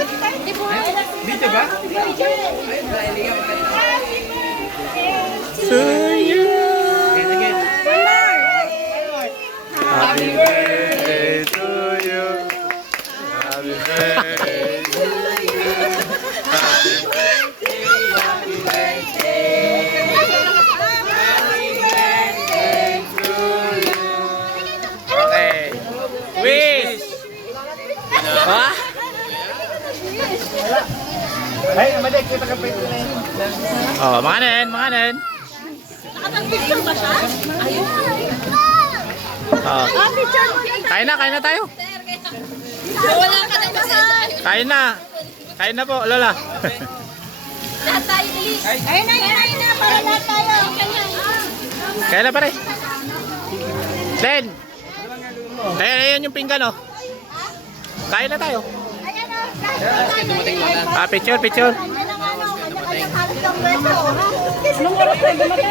Dito ba? To you. Happy birthday to you. Happy birthday to you. Happy birthday, happy birthday. Happy birthday to you. Okay. Wish! Ha? Ay, mali, kita ka pwede na yun. Oh, manganin, manganin. Nakapag-picture ba siya? Ayun. Oh. Picture mo. Kain na tayo. Wala ka nang masaya. Kain na. Kain na po, Lola. Lahat tayo, bilis. Ayun na. Para lahat tayo. Kain na pare. Len. Ayan yung pinggan, oh. Kain na tayo. Ah, picture. Anong oras tayo dumating?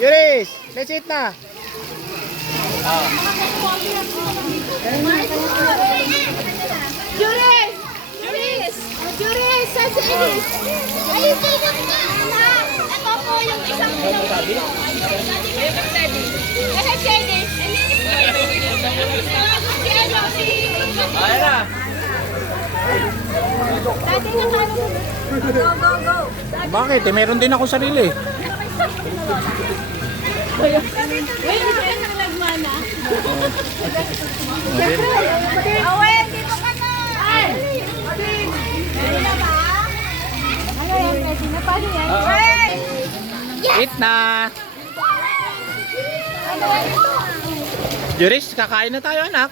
Yuris, let's eat na. Juris, saan si Elis? Ayun, sino na? Ito po yung isang daddy. Eh, si Elis. Ayan na. Daddy na kano. Go. Bakit? Meron din ako sarili. Wait, hindi ka nang nagmana. Awen, dito ka na. Ay! Pwede na ba? Ano yan? Pwede na. Paano yan? Wait! Eat na. Yuris, kakain na tayo, anak.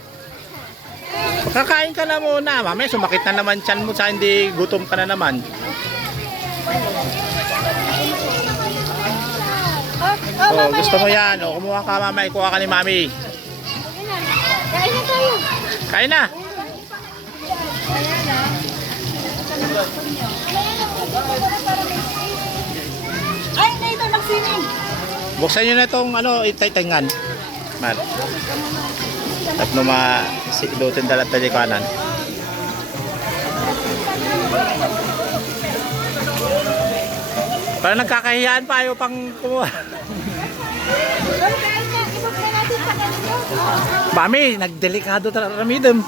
Kakain ka na muna. Mamaya sumakit na naman tiyan mo sa hindi gutom ka na naman. Oh, gusto mo yan. O, kumuha ka mamaya. Ikuha ka ni mami. Kain na tayo. Kain na. Ay, na ito, mag-swimming. Buksan nyo na itong itay-tangan. Man. At lutin dalat tayo kanan. Parang nagkakahiyaan pa ayaw pang kumuha. Pero kain na, ibog na natin sa kanila. Mami, nagdelikado talaga ramidem.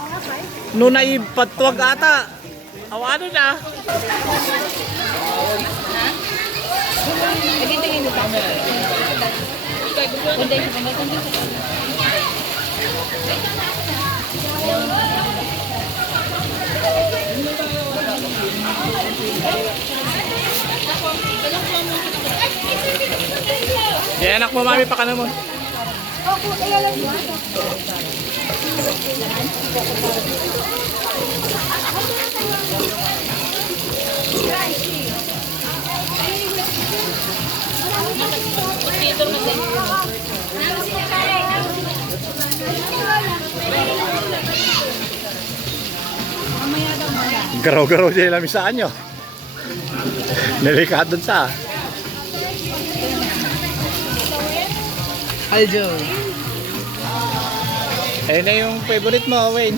Noon ay patwag ata. Awano na. Tingin mo kami. Yan anak mo mami pa ka naman. Opo, ayalan mo. Garaw-garaw siya lang saan nyo. Delikado sa. Aljo. Ayun na yung favorite mo, Wayne.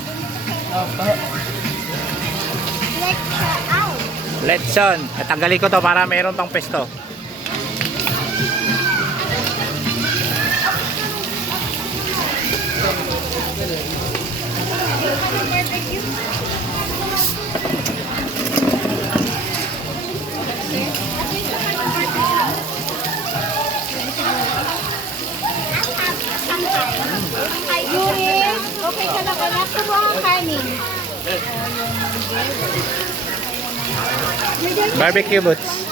Letson. Tanggalin ko to para mayroon pang pesto. Juris, okay ka na ba? Nakabuha ang kanin. Barbecue boots.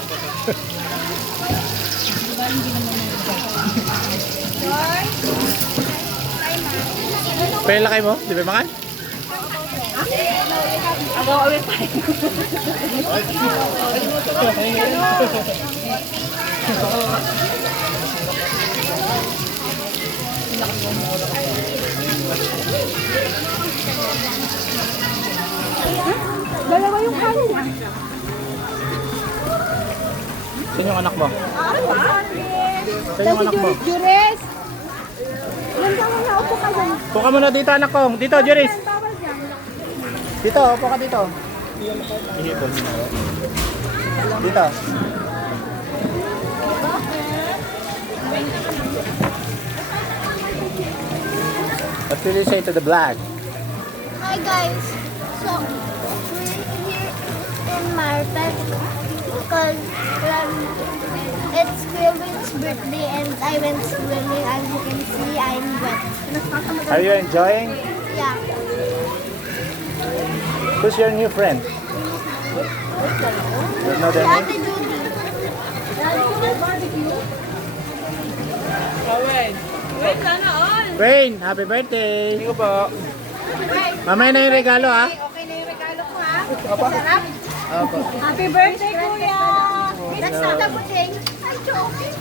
Pwede lakay mo? Di ba makan? Agaw awit tayo. Dalawa yung kanin ah. Saan yung anak mo? Ako ba? Saan yung anak mo? Juris! Yan ka muna, upo ka dyan. Upo ka muna dito anak ko. Dito, Juris. Bawal dyan. Dito, upo ka dito. Ihipon mo na. Dito. What will you say to the vlog? Hi guys, so we're here in Marta because it's Quillin's birthday and I went swimming. As you can see, I'm wet. Are you enjoying? Yeah. Who's your new friend? You know their Ate name? Judy. Wayne, happy birthday! Thank you po. Mamaya na yung regalo ha. Okay na yung regalo ko ha. Sarap. Happy birthday, kuya! Let's not the pudding. Hi, Joey.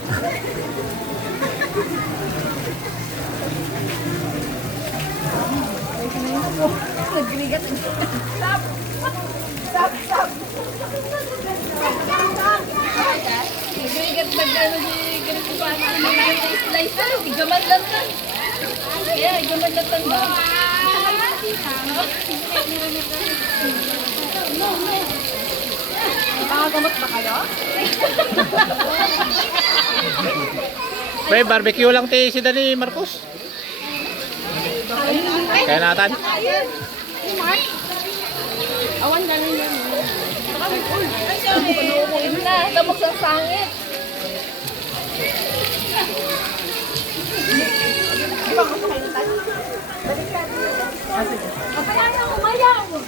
Nagrigat. Stop! Stop! Stop! Nagrigat ba dyan si Ganito pa na slice na? Igaman lang tan. Kaya, igaman lang tan ba? Nakagamot ba kayo? Pre, barbecue lang tayo si Dani Marcos. Kaya natin. Ayun! Si Mark! Awan na rin yan. Ay, sorry! Ayun na, lamok sa sangit. Balik ka. Balik ka. Kapaya na, umayaw!